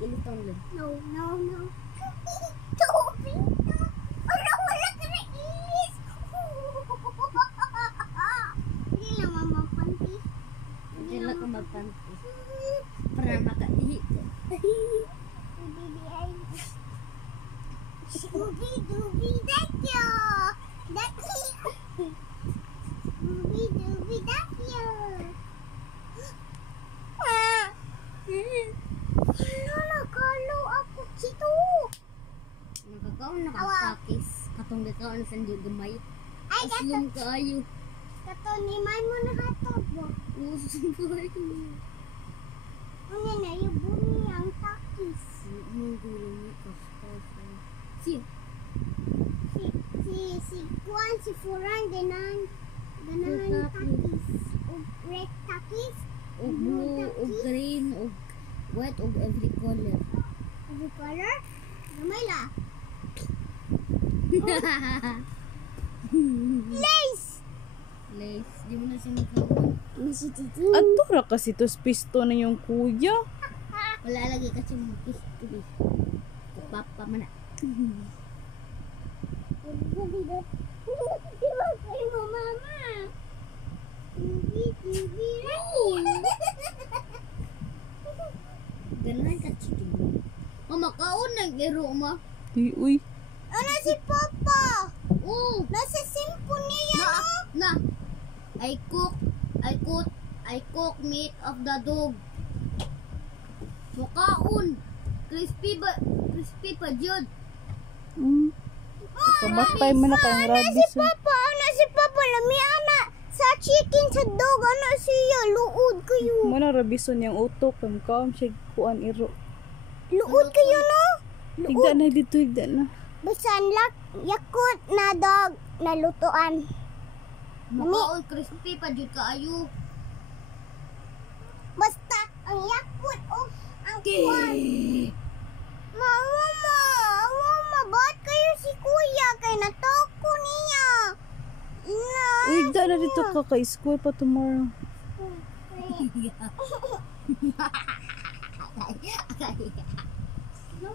Ilitong lang. No. Toby! Wala ka na ilis! Hindi lang mamapanti. Hindi lang ka magpanti. Para makaihi ko. Scooby-Dooby, thank you! Scooby-Dooby, thank you! Nakakalo ako dito! Nakakaon nakapakis. Katong gakaon sa hindi gamay. Ay, Aslong kaayo. kato ni May mo nakatog mo. Usong kaayo. Ano na yung bumi ang takis? Ang gulo ni Kaskas. Siya. Si Kuan, si Furan, ganahan takis. O red takis. O blue, o green, o white, o every color. Every color? Gamay la. Lace! Lace. Di mo na siya magkaon. Nasi Titi. Ato ra kasi tos pisto na yung kuya. Wala lagi kasi yung pisto. Papa man na. Diba kayo mo, mama? Scooby-Dooby, Ganahan ka chicken. Mama, kaon ng iro ma. Uy. Ano si Papa? Oh, Nasa symphony yan, oh. na. I cook meat of the dog. Mukaon. Crispy pa jud. Kamatay mo na kayong rabies. Ano si Papa? Lami ana sa chicken sa dog. Ano siya? Luod kayo. Muna rabison yung utok. Kamkaon siya kuan iro. Luod kayo, no? Higda na dito, higda na. Bisan yakot na dog na lutuan. Mukaon crispy pa jud kaayo. Basta ang yakot o ang kuwan. Mama, ba't kayo si Kuya? Kay natoko niya. Uy, higda na dito ka ka-school pa tomorrow. No?